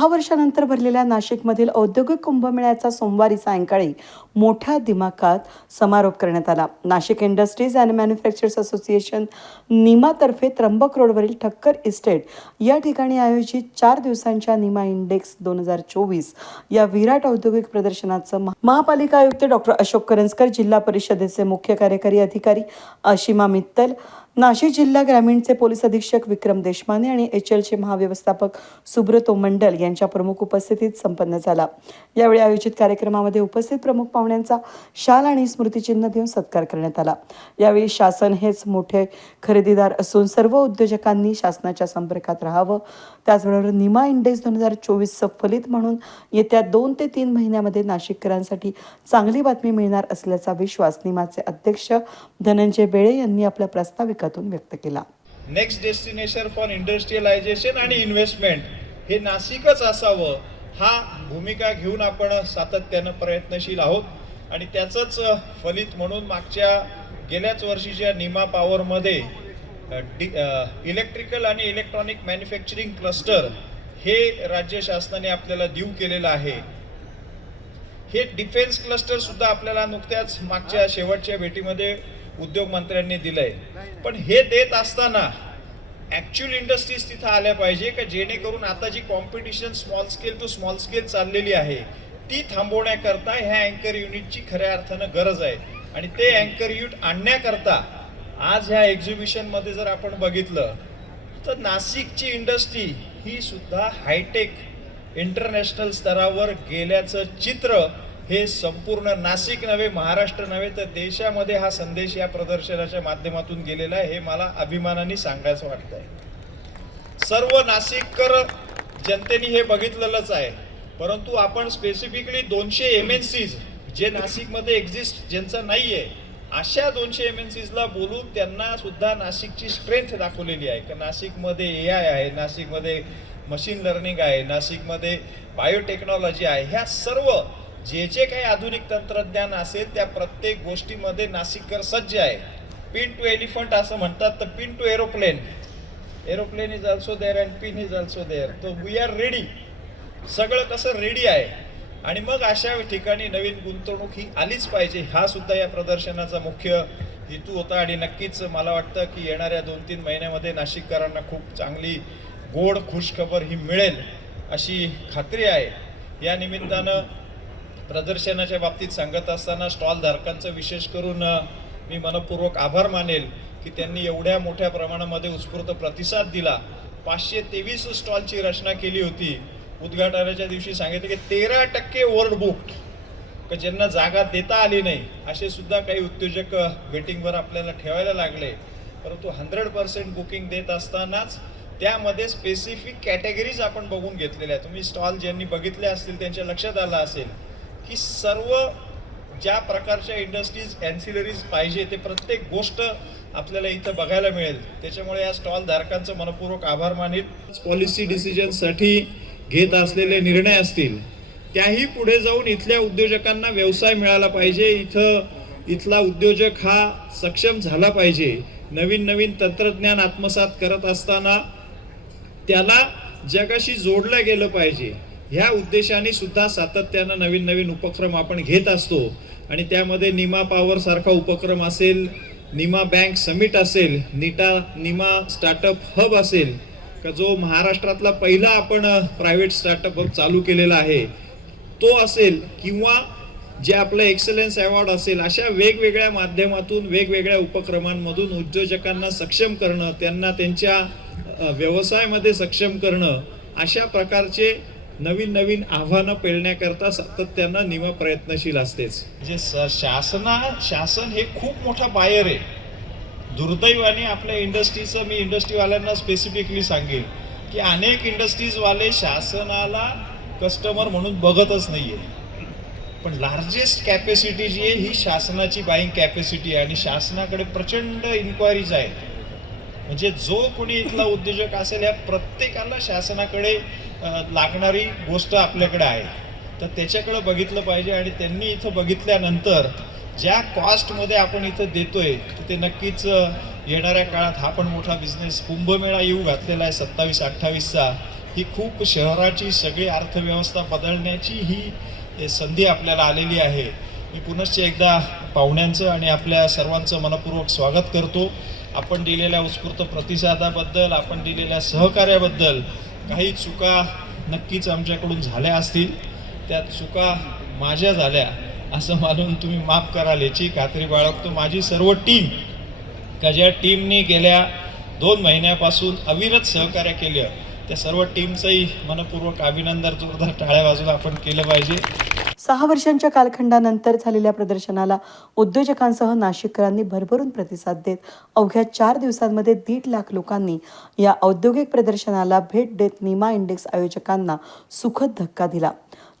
सहा वर्षानंतर भरलेल्या नाशिकमधील औद्योगिक कुंभमेळ्याचा सोमवारी सायंकाळी मोठ्या दिमाखात समारोप करण्यात आला. Nashik industries and manufacturers association निमातर्फे Trimbak रोडवरील ठक्कर इस्टेट या ठिकाणी आयोजित चार दिवसांच्या निमा इंडेक्स दोन हजार चोवीस या विराट औद्योगिक प्रदर्शनाचं महा- महापालिका आयुक्त डॉक्टर अशोक करंजकर जिल्हा परिषदेचे मुख्य कार्यकारी अधिकारी अशिमा मित्तल नाशिक जिल्हा ग्रामीणचे पोलीस अधीक्षक विक्रम देशमाने आणि एच एलचे महाव्यवस्थापक सुब्रतो मंडल यांच्या प्रमुख उपस्थितीत संपन्न झाला. यावेळी आयोजित कार्यक्रमामध्ये उपस्थित प्रमुख पाहुण्यांचा शाल आणि स्मृतिचिन्ह देऊन सत्कार करण्यात आला. यावेळी शासन हेच मोठे खरेदीदार असून सर्व उद्योजकांनी शासनाच्या संपर्कात राहावं त्याचबरोबर निमा इंडेक्स दोन हजार चोवीसचं फलित म्हणून येत्या दोन ते तीन महिन्यामध्ये नाशिककरांसाठी चांगली बातमी मिळणार असल्याचा विश्वास निमाचे अध्यक्ष धनंजय बेळे यांनी आपल्या प्रास्ताविकातून व्यक्त केला. नेक्स्ट डेस्टिनेशन फॉर इंडस्ट्रियलायझेशन आणि इन्व्हेस्टमेंट हे नाशिकच असावं हा भूमिका घेऊन आपण सातत्यानं प्रयत्नशील आहोत. आणि त्याचंच फलित म्हणून मागच्या गेल्याच वर्षीच्या निमा पॉवरमध्ये इलेक्ट्रिकल आणि इलेक्ट्रॉनिक मॅन्युफॅक्चरिंग क्लस्टर हे राज्य शासनाने आपल्याला देऊ केलेलं आहे. हे डिफेन्स क्लस्टर सुद्धा आपल्याला नुकत्याच मागच्या शेवटच्या भेटीमध्ये उद्योग मंत्र्यांनी दिलंय. पण हे देत असताना ऍक्च्युअल इंडस्ट्रीज तिथं आल्या पाहिजे का जेणेकरून आता जी competition small scale to small scale चाललेली आहे ती थांबवण्याकरता ह्या अँकर युनिटची खऱ्या अर्थानं गरज आहे. आणि ते अँकर युनिट आणण्याकरता आज ह्या एक्झिबिशनमध्ये जर आपण बघितलं तर नाशिकची इंडस्ट्री ही सुद्धा हायटेक इंटरनॅशनल स्तरावर गेल्याचं चित्र हे संपूर्ण नाशिक नव्हे महाराष्ट्र नव्हे तर देशामध्ये हा संदेश या प्रदर्शनाच्या माध्यमातून गेलेला आहे हे मला अभिमानाने सांगायचं वाटतंय. सर्व नाशिककर जनतेने हे बघितलेलंच आहे परंतु आपण स्पेसिफिकली दोनशे एम एन सीज जे नाशिकमध्ये एक्झिस्ट ज्यांचं आहे अशा दोनशे एम एन सीजला बोलून त्यांना सुद्धा नाशिकची स्ट्रेंथ दाखवलेली आहे. की नाशिकमध्ये ए आय आहे नाशिकमध्ये मशीन लर्निंग आहे नाशिकमध्ये बायोटेक्नॉलॉजी आहे. ह्या सर्व जे जे काही आधुनिक तंत्रज्ञान असेल त्या प्रत्येक गोष्टीमध्ये नाशिककर सज्ज आहे. पिन टू एलिफंट असं म्हणतात तर pin to aeroplane aeroplane is also there and pin is also there तो वी आर रेडी सगळं कसं रेडी आहे? आणि मग अशा ठिकाणी नवीन गुंतवणूक ही आलीच पाहिजे. हा सुद्धा या प्रदर्शनाचा मुख्य हेतू होता आणि नक्कीच मला वाटतं की येणाऱ्या दोन तीन महिन्यामध्ये नाशिककरांना खूप चांगली गोड खुशखबर ही मिळेल अशी खात्री आहे. या निमित्तानं प्रदर्शनाच्या बाबतीत सांगत असताना स्टॉलधारकांचं विशेष करून मी मनपूर्वक आभार मानेल की त्यांनी एवढ्या मोठ्या प्रमाणामध्ये उत्स्फूर्त प्रतिसाद दिला. पाचशे तेवीस स्टॉलची रचना केली होती. उद्घाटनाच्या दिवशी सांगितलं की तेरा टक्के ओव्हर बुक्ड का ज्यांना जागा देता आली नाही असे सुद्धा काही उद्योजक अ, वेटिंगवर आपल्याला ठेवायला लागले. परंतु हंड्रेड पर्सेंट बुकिंग देत असतानाच त्यामध्ये स्पेसिफिक कॅटेगरीज आपण बघून घेतलेल्या आहेत. तुम्ही स्टॉल ज्यांनी बघितले असतील त्यांच्या लक्षात आलं असेल की सर्व ज्या प्रकारच्या इंडस्ट्रीज अँसिलरीज पाहिजे ते प्रत्येक गोष्ट आपल्याला इथं बघायला मिळेल. त्याच्यामुळे या स्टॉल धारकांचं मनपूर्वक आभार मानित पॉलिसी डिसिजनसाठी घेत असलेले निर्णय असतील त्याही पुढे जाऊन इथल्या उद्योजकांना व्यवसाय मिळाला पाहिजे. इथं इथला उद्योजक हा सक्षम झाला पाहिजे. नवीन नवीन तंत्रज्ञान आत्मसात करत असताना त्याला जगाशी जोडलं गेलं पाहिजे. ह्या उद्देशाने सुद्धा सातत्यानं नवीन नवीन उपक्रम आपण घेत असतो. आणि त्यामध्ये निमा पॉवर सारखा उपक्रम असेल निमा बँक समिट असेल निटा निमा स्टार्टअप हब असेल का जो महाराष्ट्रातला पहिला आपण प्रायव्हेट स्टार्टअप हब चालू केलेला आहे तो असेल किंवा जे आपलं एक्सलन्स अवॉर्ड असेल अशा वेगवेगळ्या माध्यमातून वेगवेगळ्या उपक्रमांमधून उद्योजकांना सक्षम करणं त्यांना त्यांच्या व्यवसायामध्ये सक्षम करणं अशा प्रकारचे नवीन नवीन आव्हानं पेलण्याकरता सातत्यानं निम प्रयत्नशील असतेच. जे स- शासना शासन हे खूप मोठा बायर आहे. दुर्दैवाने आपल्या इंडस्ट्रीचं मी इंडस्ट्रीवाल्यांना स्पेसिफिकली सांगेन की अनेक इंडस्ट्रीजवाले शासनाला कस्टमर म्हणून बघतच नाहीये. पण लार्जेस्ट कॅपॅसिटी जी आहे ही शासनाची बाईंग कॅपॅसिटी आहे आणि शासनाकडे प्रचंड इन्क्वायरीज आहेत. म्हणजे जो कोणी इथला उद्योजक असेल या प्रत्येकाला शासनाकडे लागणारी गोष्ट आपल्याकडे आहे. तर त्याच्याकडे बघितलं पाहिजे आणि त्यांनी इथं बघितल्यानंतर ज्या कॉस्टमध्ये आपण इथं देतोय तर ते नक्कीच येणाऱ्या काळात हा पण मोठा बिझनेस कुंभमेळा येऊ घातलेला आहे सत्तावीस अठ्ठावीसचा. ही खूप शहराची सगळी अर्थव्यवस्था बदलण्याची ही संधी आपल्याला आलेली आहे. मी पुनश्च एकदा पाहुण्यांचं आणि आपल्या सर्वांचं मनपूर्वक स्वागत करतो. आपण दिलेल्या उत्स्फूर्त प्रतिसादाबद्दल आपण दिलेल्या सहकार्याबद्दल काही चुका नक्कीच आमच्याकडून झाल्या असतील. त्या चुका माझ्या झाल्या. असं मानून तुम्ही माफ कराल याची खात्री बाळगतो. माझी सर्व टीम का ज्या टीमने गेल्या दोन महिन्यापासून अविरत सहकार्य केलं त्या सर्व टीमचंही मनपूर्वक अभिनंदन जोरदार टाळ्या बाजूला आपण केलं पाहिजे. सहा वर्षांच्या कालखंडानंतर झालेल्या प्रदर्शनाला उद्योजकांसह नाशिककरांनी भरभरून प्रतिसाद देत अवघ्या चार दिवसांमध्ये दीड लाख लोकांनी या औद्योगिक प्रदर्शनाला भेट देत निमा इंडेक्स आयोजकांना सुखद धक्का दिला.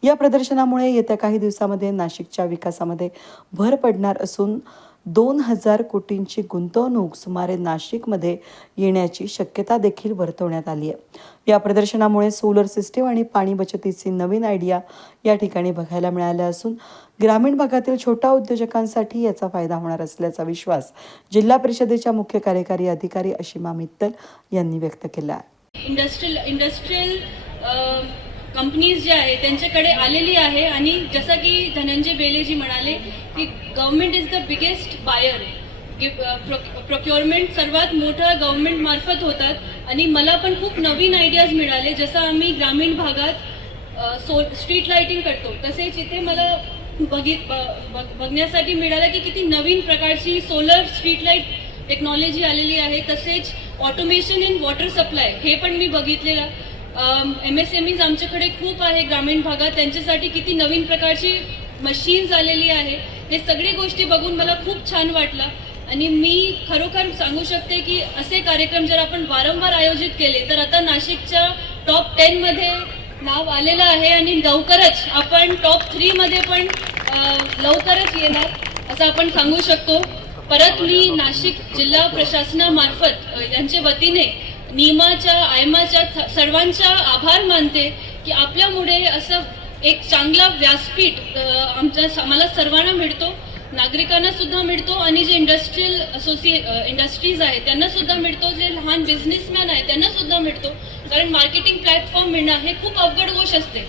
या प्रदर्शनामुळे येत्या काही दिवसामध्ये नाशिकच्या विकासामध्ये भर पडणार असून दोन हजार कोटींची गुंतवणूक सुमारे नाशिकमध्ये येण्याची शक्यता देखील वर्तवण्यात आली आहे. या प्रदर्शनामुळे सोलर सिस्टीम आणि पाणी बचतीची नवीन आयडिया या ठिकाणी बघायला मिळाल्या असून ग्रामीण भागातील छोट्या उद्योजकांसाठी याचा फायदा होणार असल्याचा विश्वास जिल्हा परिषदेच्या मुख्य कार्यकारी अधिकारी अशिमा मित्तल यांनी व्यक्त केला आहे. इंडस्ट्रियल इंडस्ट्रियल कंपनीज ज्या आहे त्यांच्याकडे आलेली आहे आणि जसं की धनंजय बेलेजी म्हणाले की government is the biggest buyer procurement सर्वात मोठं गव्हर्नमेंट मार्फत होतात आणि मला पण खूप नवीन आयडियाज मिळाले. जसं आम्ही ग्रामीण भागात सो स्ट्रीट लाईटिंग करतो. तसेच इथे मला बघित बघ- बघण्यासाठी मिळालं की किती नवीन प्रकारची सोलर स्ट्रीट लाइट टेक्नॉलॉजी आलेली आहे. तसेच ऑटोमेशन इन वॉटर सप्लाय हे पण मी बघितलेलं. एम एस एम ईज आमच्याकडे खूप आहे ग्रामीण भागात. त्यांच्यासाठी किती नवीन प्रकारची मशीन्स आलेली आहे. हे सगळी गोष्टी बघून मला खूप छान वाटलं. आणि मी खरोखर सांगू शकते की असे कार्यक्रम जर आपण वारंवार आयोजित केले तर आता नाशिकच्या टॉप टेनमध्ये नाव आलेलं आहे आणि लवकरच आपण टॉप थ्रीमध्ये पण लवकरच येणार असं आपण सांगू शकतो. परत मी नाशिक जिल्हा प्रशासनामार्फत यांच्या वतीने निमाच्या आयमाच्या सर्वांच्या आभार मानते की आपल्यामुळे असं एक चांगला व्यासपीठ आमच्या आम्हाला सर्वांना मिळतो. नागरिकांना सुद्धा मिळतो आणि जे इंडस्ट्रीयल असोसिए इंडस्ट्रीज आहेत त्यांना सुद्धा मिळतो. जे लहान बिझनेसमॅन आहेत त्यांना सुद्धा मिळतो. कारण मार्केटिंग प्लॅटफॉर्म मिळणं हे खूप अवघड गोष्ट असते.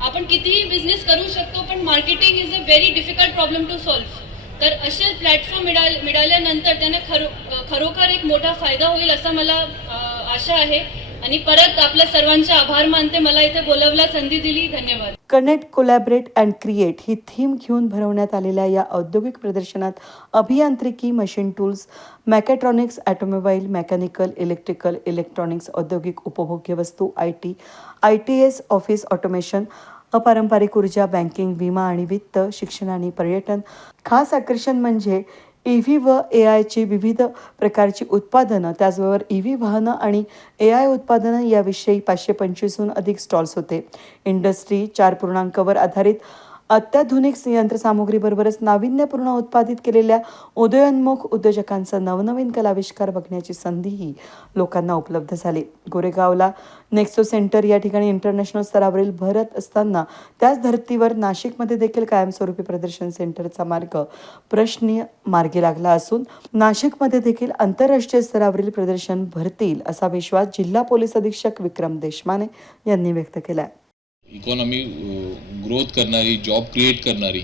आपण कितीही बिझनेस करू शकतो पण marketing is a very difficult problem to solve तर असे प्लॅटफॉर्म मिळाल्यानंतर त्यांना खरो खरोखर एक मोठा फायदा होईल असा मला आशा आहे. आणि परत आपल्या सर्वांचे आभार मानते. मला इथे बोलवला संधी दिली. धन्यवाद. कनेक्ट कोलॅबरेट अँड क्रिएट ही थीम घेऊन भरवण्यात आलेल्या या औद्योगिक प्रदर्शनात अभियांत्रिकी machine tools mechatronics automobile mechanical electrical electronics औद्योगिक उपभोग्य वस्तू I T I T S office automation अपारंपरिक ऊर्जा बँकिंग विमा आणि वित्त शिक्षण आणि पर्यटन. खास आकर्षण म्हणजे ई व्ही व ए आयची विविध प्रकारची उत्पादनं. त्याचबरोबर ई व्ही वाहनं आणि ए आय उत्पादनं याविषयी पाचशे पंचवीसहून अधिक स्टॉल्स होते. इंडस्ट्री चार पूर्णांकावर आधारित अत्याधुनिक यंत्रसामुग्रीबरोबरच नाविन्यपूर्ण उत्पादित केलेल्या उदयोन्मुख उद्योजकांचा नवनवीन कलाविष्कार बघण्याची संधीही लोकांना उपलब्ध झाली. गोरेगावला नेक्सो सेंटर या ठिकाणी इंटरनॅशनल स्तरावरील भरत असताना त्याच धर्तीवर नाशिकमध्ये देखील कायमस्वरूपी प्रदर्शन सेंटरचा मार्ग प्रश्नीय मार्गी लागला असून नाशिकमध्ये देखील आंतरराष्ट्रीय स्तरावरील प्रदर्शन भरतील असा विश्वास जिल्हा पोलीस अधीक्षक विक्रम देशमाने यांनी व्यक्त केला आहे इकॉनॉमी ग्रोथ करणारी जॉब क्रिएट करणारी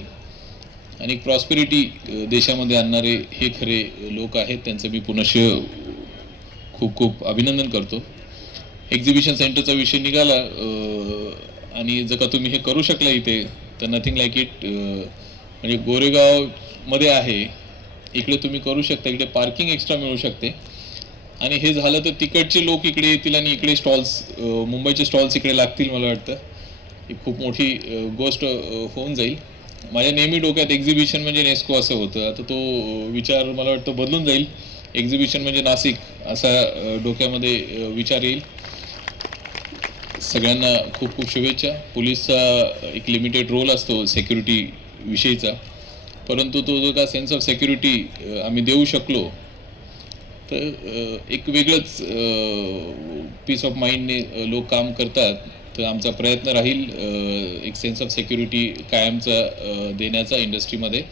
आणि प्रॉस्पेरिटी देशामध्ये आणणारे हे खरे लोक आहेत त्यांचं मी पुनश खूप खूप अभिनंदन करतो. एक्झिबिशन सेंटरचा विषय निघाला आणि जर का तुम्ही हे करू शकला इथे तर नथिंग लाईक इट म्हणजे गोरेगावमध्ये आहे. इकडे तुम्ही करू शकता इकडे पार्किंग एक्स्ट्रा मिळू शकते. आणि हे झालं तर तिकडचे लोक इकडे येतील आणि इकडे स्टॉल्स मुंबईचे स्टॉल्स इकडे लागतील मला वाटतं. ही खूप मोठी गोष्ट होऊन जाईल. माझ्या नेहमी डोक्यात एक्झिबिशन म्हणजे नेस्को असं होतं. आता तो विचार मला वाटतं बदलून जाईल. एक्झिबिशन म्हणजे नाशिक असा डोक्यामध्ये विचार येईल. सगळ्यांना खूप खूप शुभेच्छा. पोलीसचा एक लिमिटेड रोल असतो सेक्युरिटी विषयीचा. परंतु तो जो का सेन्स ऑफ सेक्युरिटी आम्ही देऊ शकलो तर एक वेगळंच पीस ऑफ माइंडने लोक काम करतात. तर आमचा प्रयत्न राहील एक सेन्स ऑफ सेक्युरिटी कायमचा देण्याचा इंडस्ट्रीमध्ये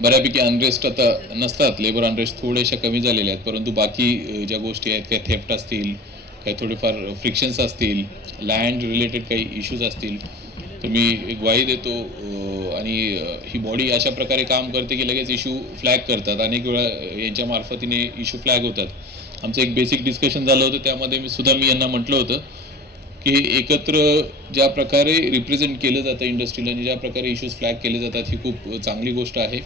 बऱ्यापैकी अनरेस्ट आता नसतात लेबर अनरेस्ट थोड्याशा कमी झालेल्या आहेत परंतु बाकी ज्या गोष्टी आहेत काही थेफ्ट असतील काही थोडेफार फ्रिक्शन्स असतील लँड रिलेटेड काही इश्यूज असतील तर मी एक ग्वाही देतो आणि ही बॉडी अशा प्रकारे काम करते की लगेच इश्यू फ्लॅग करतात. अनेक वेळा यांच्या मार्फतीने इश्यू फ्लॅग होतात. आमचं एक बेसिक डिस्कशन झालं होतं त्यामध्ये मी सुद्धा मी यांना म्हटलं होतं की एकत्र ज्या प्रकारे रिप्रेझेंट केलं जातं इंडस्ट्रीला आणि ज्या प्रकारे इश्यूज फ्लॅग केले जातात ही खूप चांगली गोष्ट आहे.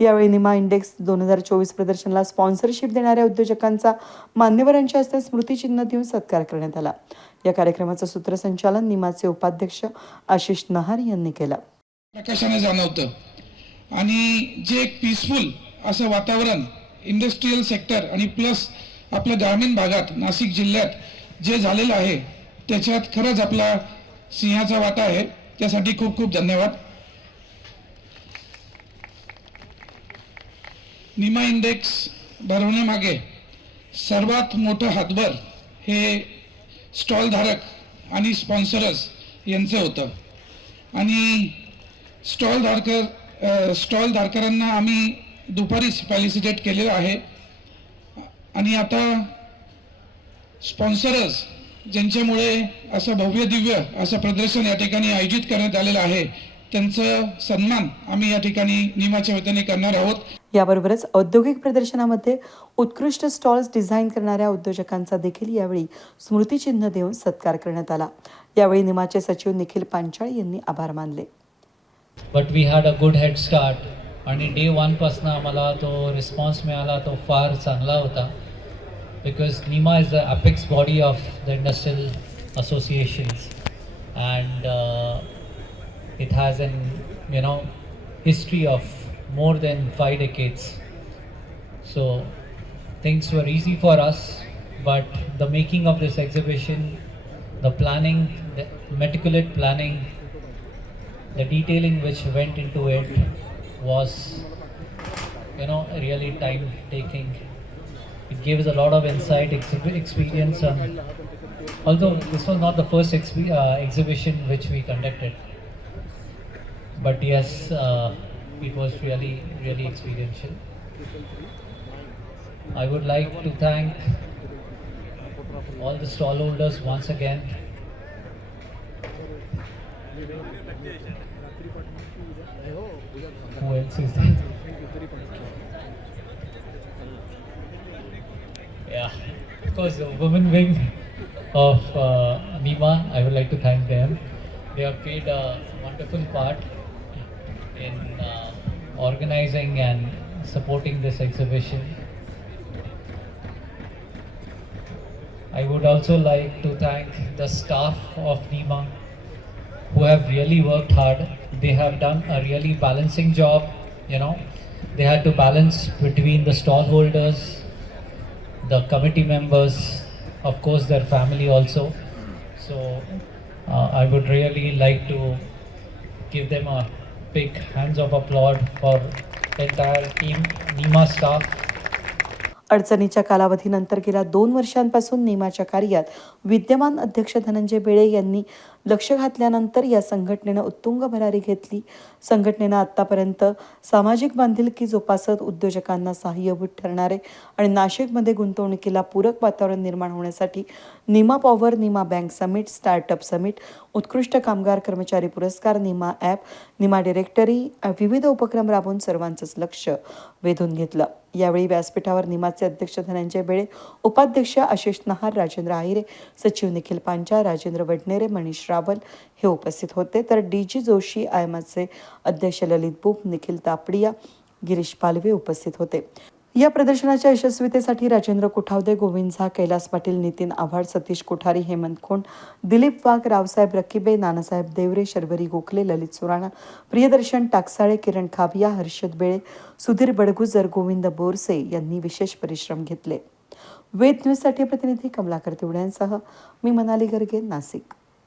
यावेळी निमा इंडेक्स दोन हजार चोवीस प्रदर्शनाला स्पॉन्सरशिप देणाऱ्या उद्योजकांचा मान्यवरांच्या हस्ते स्मृतिचिन्ह देऊन सत्कार करण्यात आला. या कार्यक्रमाचं सूत्रसंचालन निमाचे उपाध्यक्ष आशिष नहार यांनी केलं. प्रकाशाने जाणवतं. आणि जे एक पीसफुल असं वातावरण इंडस्ट्रीयल सेक्टर आणि प्लस आपल्या ग्रामीण भागात नाशिक जिल्ह्यात जे झालेलं आहे त्याच्यात खरंच आपला सिंहाचा वाटा आहे. त्यासाठी खूप खूप धन्यवाद. निमा इंडेक्स भरवण्यामागे सर्वात मोठं हातभर हे स्टॉल धारक आणि स्पॉन्सरस यांचं होतं. आणि स्टॉल धारकर स्टॉल धारकरांना आम्ही दुपारीच फॅलिसिटेट केलेलं आहे. आणि आता स्पॉन्सरस ज्यांच्यामुळे असं भव्य दिव्य असं प्रदर्शन या ठिकाणी आयोजित करण्यात आलेलं आहे त्यांचं सन्मान आम्ही या ठिकाणी नियमाच्या वतीने करणार आहोत. याबरोबरच औद्योगिक प्रदर्शनामध्ये उत्कृष्ट स्टॉल्स डिझाईन करणाऱ्या उद्योजकांचा देखील यावेळी स्मृतिचिन्ह देऊन सत्कार करण्यात आला. यावेळी निमाचे सचिव निखिल पांचाळ यांनी आभार मानले. But we had a good head start आणि डे वनपासनं आम्हाला तो रिस्पॉन्स मिळाला तो फार चांगला होता. because NEMA is the apex body of the industrial associations. And uh, it has an you know history of more than five decades. So things were easy for us but the making of this exhibition the planning the meticulous planning the detailing which went into it was you know really time taking it gave us a lot of insight, ex- experience. Although this was not the first exp- uh, exhibition which we conducted, but yes, uh, it was really, really experiential. I would like to thank all the stallholders once again. Who else is there? Of course, the women wing of uh, Nima, I would like to thank them. They have played a wonderful part in uh, organizing and supporting this exhibition. I would also like to thank the staff of NEMA who have really worked hard. They have done a really balancing job, you know. They had to balance between the stallholders, the committee members, of course, their family also. So, uh, I would really like to give them a big hands of applause for the entire team, NEMA staff. अडचणीच्या कालावधीनंतर गेल्या दोन वर्षांपासून नेमाच्या कार्यात विद्यमान अध्यक्ष धनंजय बेळे यांनी लक्ष घातल्यानंतर या संघटनेनं उत्तुंग भरारी घेतली. संघटनेनं आत्तापर्यंत सामाजिक बांधिलकी जोपासत उद्योजकांना सहाय्यभूत ठरणारे आणि नाशिकमध्ये गुंतवणुकीला पूरक वातावरण निर्माण होण्यासाठी Nima power Nima bank summit startup summit उत्कृष्ट कामगार कर्मचारी पुरस्कार निमा ॲप निमा डिरेक्टरी विविध उपक्रम राबवून सर्वांचंच लक्ष वेधून घेतलं. यावेळी व्यासपीठावर निमाचे अध्यक्ष धनंजय बेळे उपाध्यक्ष आशिष नहार राजेंद्र आहिरे सचिव निखिल पांचा राजेंद्र वडनेरे मनीष रावल हे उपस्थित होते. तर डी जी जोशी आयमाचे अध्यक्ष ललित बुप निखिल तापडिया गिरीश पालवे उपस्थित होते. या प्रदर्शनाच्या यशस्वीतेसाठी राजेंद्र कुठावदे गोविंद झा कैलास पाटील नितीन आव्हाड सतीश कोठारी हेमंत खोंड दिलीप वाघ रावसाहेब रक्कीबे नानासाहेब देवरे शर्वरी गोखले ललित सुराणा प्रियदर्शन टाकसाळे किरण खाबिया हर्षद बेळे सुधीर बडगुजर गोविंद बोरसे यांनी विशेष परिश्रम घेतले. वेद न्यूजसाठी प्रतिनिधी कमलाकर तिवड्यांसह मी मनाली गर्गे नाशिक.